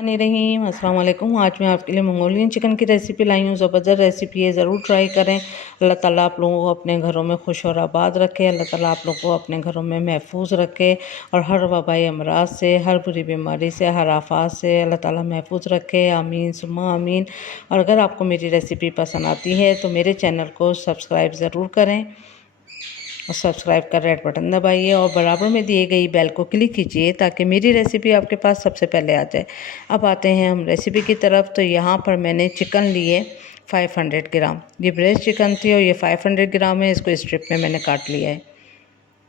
रहीम अस्सलाम वालेकुम। आज मैं आपके लिए मंगोलियन चिकन की रेसिपी लाई हूँ। ज़बरदस्त रेसिपी है, ज़रूर ट्राई करें। अल्लाह ताला आप लोगों को अपने घरों में खुश और आबाद रखे। अल्लाह ताला आप लोगों को अपने घरों में महफूज रखे और हर वबाई अमराज से, हर बुरी बीमारी से, हर आफात से अल्लाह ताला महफूज रखे। आमीन सुम्मा आमीन। और अगर आपको मेरी रेसिपी पसंद आती है तो मेरे चैनल को सब्सक्राइब ज़रूर करें और सब्सक्राइब कर रेड बटन दबाइए और बराबर में दिए गई बेल को क्लिक कीजिए ताकि मेरी रेसिपी आपके पास सबसे पहले आ जाए। अब आते हैं हम रेसिपी की तरफ। तो यहाँ पर मैंने चिकन लिए 500 ग्राम। ये ब्रेस्ट चिकन थी और ये 500 ग्राम है। इसको स्ट्रिप में मैंने काट लिया है।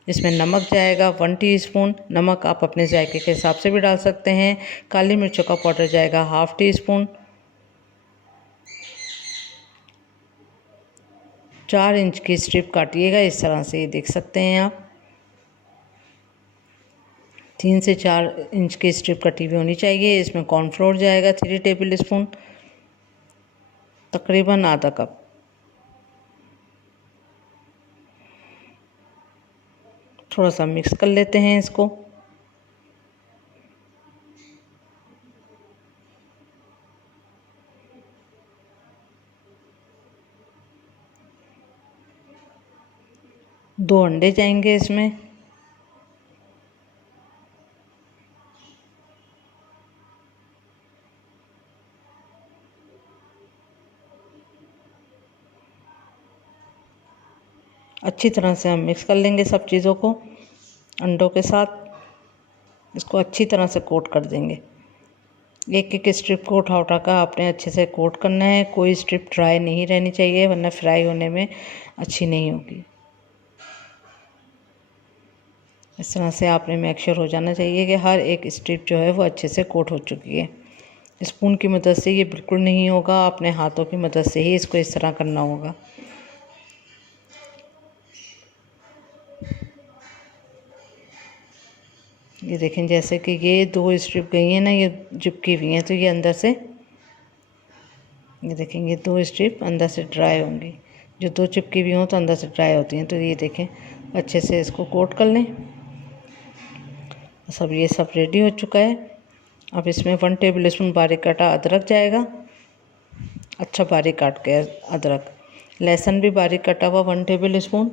इसमें नमक जाएगा 1 टीस्पून। नमक आप अपने जायके के हिसाब से भी डाल सकते हैं। काली मिर्चों का पाउडर जाएगा 1/2 टीस्पून। 4 इंच की स्ट्रिप काटिएगा इस तरह से, ये देख सकते हैं आप। 3 से 4 इंच की स्ट्रिप कटी हुई होनी चाहिए। इसमें कॉर्नफ्लोर जाएगा 3 टेबल स्पून, तकरीबन आधा कप। थोड़ा सा मिक्स कर लेते हैं इसको। दो अंडे जाएंगे इसमें। अच्छी तरह से हम मिक्स कर लेंगे सब चीज़ों को अंडों के साथ। इसको अच्छी तरह से कोट कर देंगे। एक एक स्ट्रिप को उठा उठा कर आपने अच्छे से कोट करना है। कोई स्ट्रिप ड्राई नहीं रहनी चाहिए वरना फ्राई होने में अच्छी नहीं होगी। इस तरह से आपने मेक श्योर हो जाना चाहिए कि हर एक स्ट्रिप जो है वो अच्छे से कोट हो चुकी है। स्पून की मदद से ये बिल्कुल नहीं होगा, अपने हाथों की मदद से ही इसको इस तरह करना होगा। ये देखें, जैसे कि ये 2 स्ट्रिप गई हैं ना, ये चिपकी हुई हैं, तो ये अंदर से, ये देखें, ये 2 स्ट्रिप अंदर से ड्राई होंगी। जो 2 चिपकी हुई हों तो अंदर से ड्राई होती हैं। तो ये देखें, अच्छे से इसको कोट कर लें। सब ये सब रेडी हो चुका है। अब इसमें 1 टेबल स्पून बारीक कटा अदरक जाएगा। अच्छा बारीक काट के अदरक। लहसुन भी बारीक कटा हुआ 1 टेबल स्पून।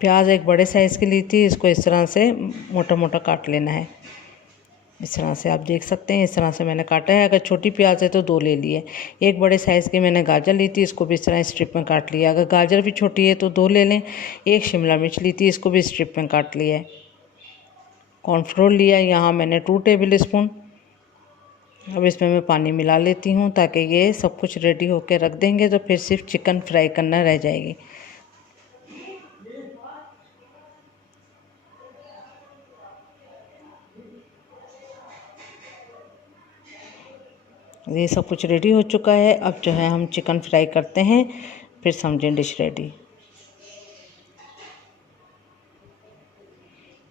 प्याज एक बड़े साइज़ की ली थी, इसको इस तरह से मोटा मोटा काट लेना है। इस तरह से आप देख सकते हैं, इस तरह से मैंने काटा है। अगर छोटी प्याज है तो 2 ले लिए। एक बड़े साइज़ की मैंने गाजर ली थी, इसको भी इस तरह स्ट्रिप में काट लिया। अगर गाजर भी छोटी है तो 2 ले लें। एक शिमला मिर्च ली थी, इसको भी स्ट्रिप में काट लिया है। कॉर्नफ्लोर लिया यहाँ मैंने 2 टेबल स्पून। अब इसमें मैं पानी मिला लेती हूँ ताकि ये सब कुछ रेडी होकर रख देंगे तो फिर सिर्फ चिकन फ्राई करना रह जाएगी। ये सब कुछ रेडी हो चुका है। अब जो है हम चिकन फ्राई करते हैं, फिर समझें डिश रेडी।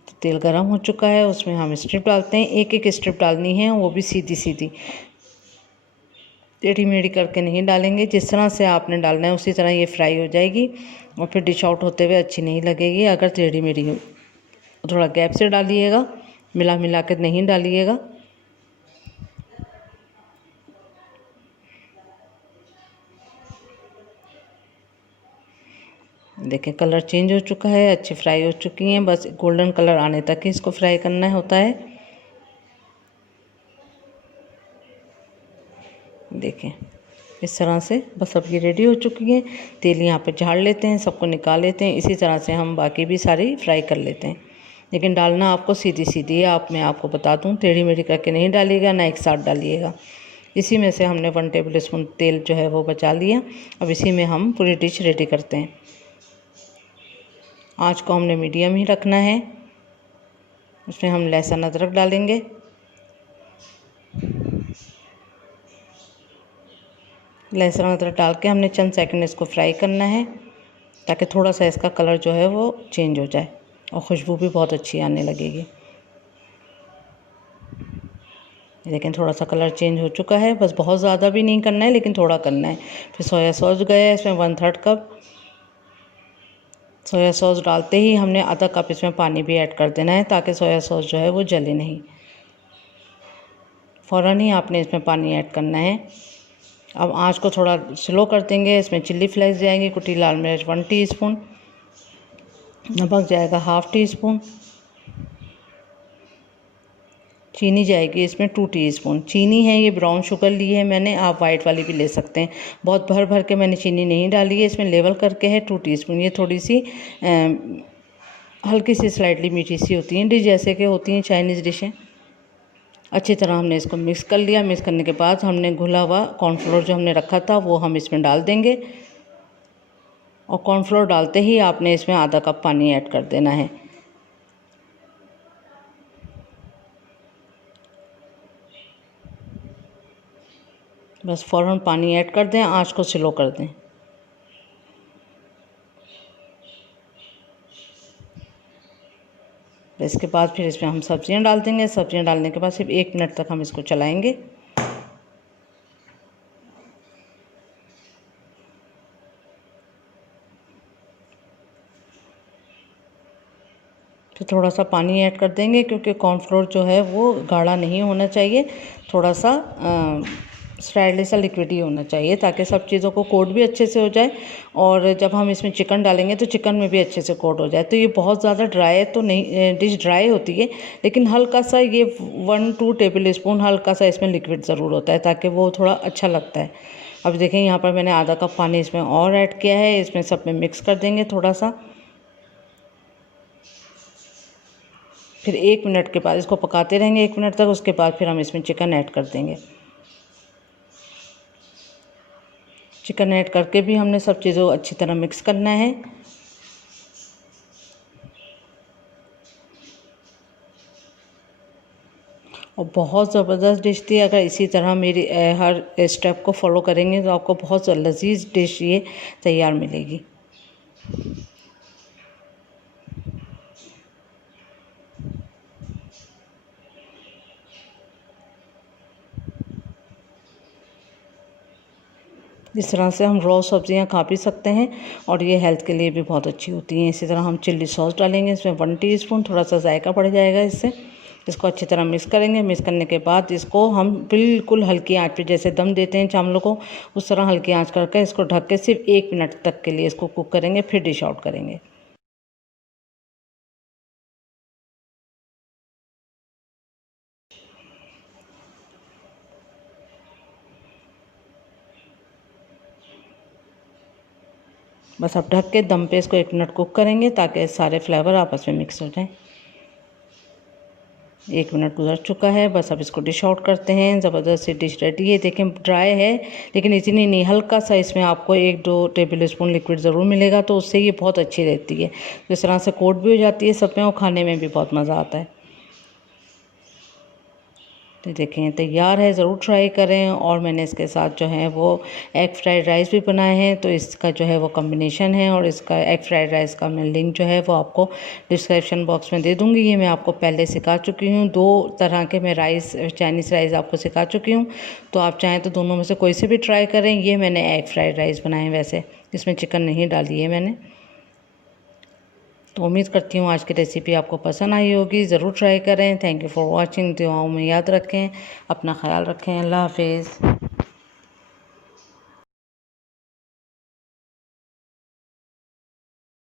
तो तेल गरम हो चुका है, उसमें हम स्ट्रिप डालते हैं। एक एक स्ट्रिप डालनी है, वो भी सीधी सीधी, टेढ़ी मेढ़ी करके नहीं डालेंगे। जिस तरह से आपने डालना है उसी तरह ये फ्राई हो जाएगी और फिर डिश आउट होते हुए अच्छी नहीं लगेगी अगर टेढ़ी मेढ़ी हो। थोड़ा गैप से डालिएगा, मिला मिला कर नहीं डालिएगा। देखें, कलर चेंज हो चुका है, अच्छी फ्राई हो चुकी हैं। बस गोल्डन कलर आने तक ही इसको फ्राई करना होता है। देखें, इस तरह से बस अब ये रेडी हो चुकी है। तेल यहाँ पे झाड़ लेते हैं, सबको निकाल लेते हैं। इसी तरह से हम बाकी भी सारी फ्राई कर लेते हैं। लेकिन डालना आपको सीधी सीधी है। मैं आपको बता दूँ, टेढ़ी मेढ़ी करके नहीं डालिएगा, ना एक साथ डालिएगा। इसी में से हमने 1 टेबल स्पून तेल जो है वो बचा लिया। अब इसी में हम पूरी डिश रेडी करते हैं। आँच को हमने मीडियम ही रखना है। उसमें हम लहसुन अदरक डालेंगे। लहसुन अदरक डाल के हमने चंद सेकंड इसको फ्राई करना है ताकि थोड़ा सा इसका कलर जो है वो चेंज हो जाए और खुशबू भी बहुत अच्छी आने लगेगी। लेकिन थोड़ा सा कलर चेंज हो चुका है, बस बहुत ज़्यादा भी नहीं करना है लेकिन थोड़ा करना है। फिर सोया सॉस गया है इसमें 1/3 कप। सोया सॉस डालते ही हमने आधा कप इसमें पानी भी ऐड कर देना है ताकि सोया सॉस जो है वो जले नहीं। फ़ौरन ही आपने इसमें पानी ऐड करना है। अब आंच को थोड़ा स्लो कर देंगे। इसमें चिल्ली फ्लेक्स जाएंगी, कुटी लाल मिर्च 1 टीस्पून, नमक जाएगा 1/2 टीस्पून, चीनी जाएगी इसमें 2 टीस्पून। चीनी है ये ब्राउन शुगर ली है मैंने, आप वाइट वाली भी ले सकते हैं। बहुत भर भर के मैंने चीनी नहीं डाली है, इसमें लेवल करके है 2 टीस्पून। ये थोड़ी सी हल्की सी स्लाइटली मीठी सी होती हैं डिश, जैसे कि होती हैं चाइनीज़ डिशें। अच्छी तरह हमने इसको मिक्स कर लिया। मिक्स करने के बाद हमने घुला हुआ कॉर्नफ्लोर जो हमने रखा था वो हम इसमें डाल देंगे, और कॉर्नफ्लोर डालते ही आपने इसमें आधा कप पानी ऐड कर देना है। बस फ़ौरन पानी ऐड कर दें, आंच को स्लो कर दें। इसके बाद फिर इसमें हम सब्जियां डाल देंगे। सब्जियां डालने के बाद सिर्फ 1 मिनट तक हम इसको चलाएंगे। तो थोड़ा सा पानी ऐड कर देंगे क्योंकि कॉर्नफ्लोर जो है वो गाढ़ा नहीं होना चाहिए, थोड़ा सा स्लाइटली सा लिक्विड ही होना चाहिए ताकि सब चीज़ों को कोट भी अच्छे से हो जाए, और जब हम इसमें चिकन डालेंगे तो चिकन में भी अच्छे से कोट हो जाए। तो ये बहुत ज़्यादा ड्राई तो नहीं, डिश ड्राई होती है, लेकिन हल्का सा ये 1-2 टेबल स्पून हल्का सा इसमें लिक्विड ज़रूर होता है ताकि वो थोड़ा अच्छा लगता है। अब देखें यहाँ पर मैंने आधा कप पानी इसमें और ऐड किया है। इसमें सब में मिक्स कर देंगे थोड़ा सा। फिर 1 मिनट के बाद इसको पकाते रहेंगे 1 मिनट तक। उसके बाद फिर हम इसमें चिकन ऐड कर देंगे। चिकन ऐड करके भी हमने सब चीज़ों अच्छी तरह मिक्स करना है। और बहुत ज़बरदस्त डिश थी। अगर इसी तरह मेरी हर स्टेप को फॉलो करेंगे तो आपको बहुत लजीज डिश ये तैयार मिलेगी। इस तरह से हम रॉ सब्जियां खा भी सकते हैं और ये हेल्थ के लिए भी बहुत अच्छी होती हैं। इसी तरह हम चिल्ली सॉस डालेंगे इसमें 1 टीस्पून, थोड़ा सा जायका बढ़ जाएगा इससे। इसको अच्छी तरह मिक्स करेंगे। मिक्स करने के बाद इसको हम बिल्कुल हल्की आंच पे, जैसे दम देते हैं चावलों को, उस तरह हल्की आंच करके इसको ढक के सिर्फ 1 मिनट तक के लिए इसको कुक करेंगे, फिर डिश आउट करेंगे। बस अब ढक के दम पे इसको 1 मिनट कुक करेंगे ताकि सारे फ्लेवर आपस में मिक्स हो जाएं। 1 मिनट गुजर चुका है। बस अब इसको डिश आउट करते हैं। ज़बरदस्त सी डिश रेडी है। देखें ड्राई है लेकिन इतनी नहीं, हल्का सा इसमें आपको 1-2 टेबल स्पून लिक्विड ज़रूर मिलेगा, तो उससे ये बहुत अच्छी रहती है। जिस तरह से कोट भी हो जाती है सब में, और खाने में भी बहुत मज़ा आता है। तो देखें तैयार है, ज़रूर ट्राई करें। और मैंने इसके साथ जो है वो एग फ्राइड राइस भी बनाए हैं, तो इसका जो है वो कॉम्बिनेशन है। और इसका एग फ्राइड राइस का मैं लिंक जो है वो आपको डिस्क्रिप्शन बॉक्स में दे दूँगी। ये मैं आपको पहले सिखा चुकी हूँ। 2 तरह के मैं राइस, चाइनीज़ राइस आपको सिखा चुकी हूँ, तो आप चाहें तो दोनों में से कोई से भी ट्राई करें। ये मैंने एग फ्राइड राइस बनाए हैं, वैसे इसमें चिकन नहीं डाली है मैंने। तो उम्मीद करती हूँ आज की रेसिपी आपको पसंद आई होगी। ज़रूर ट्राई करें। Thank you for watching. दुआओं में याद रखें, अपना ख्याल रखें। अल्लाह हाफिज़।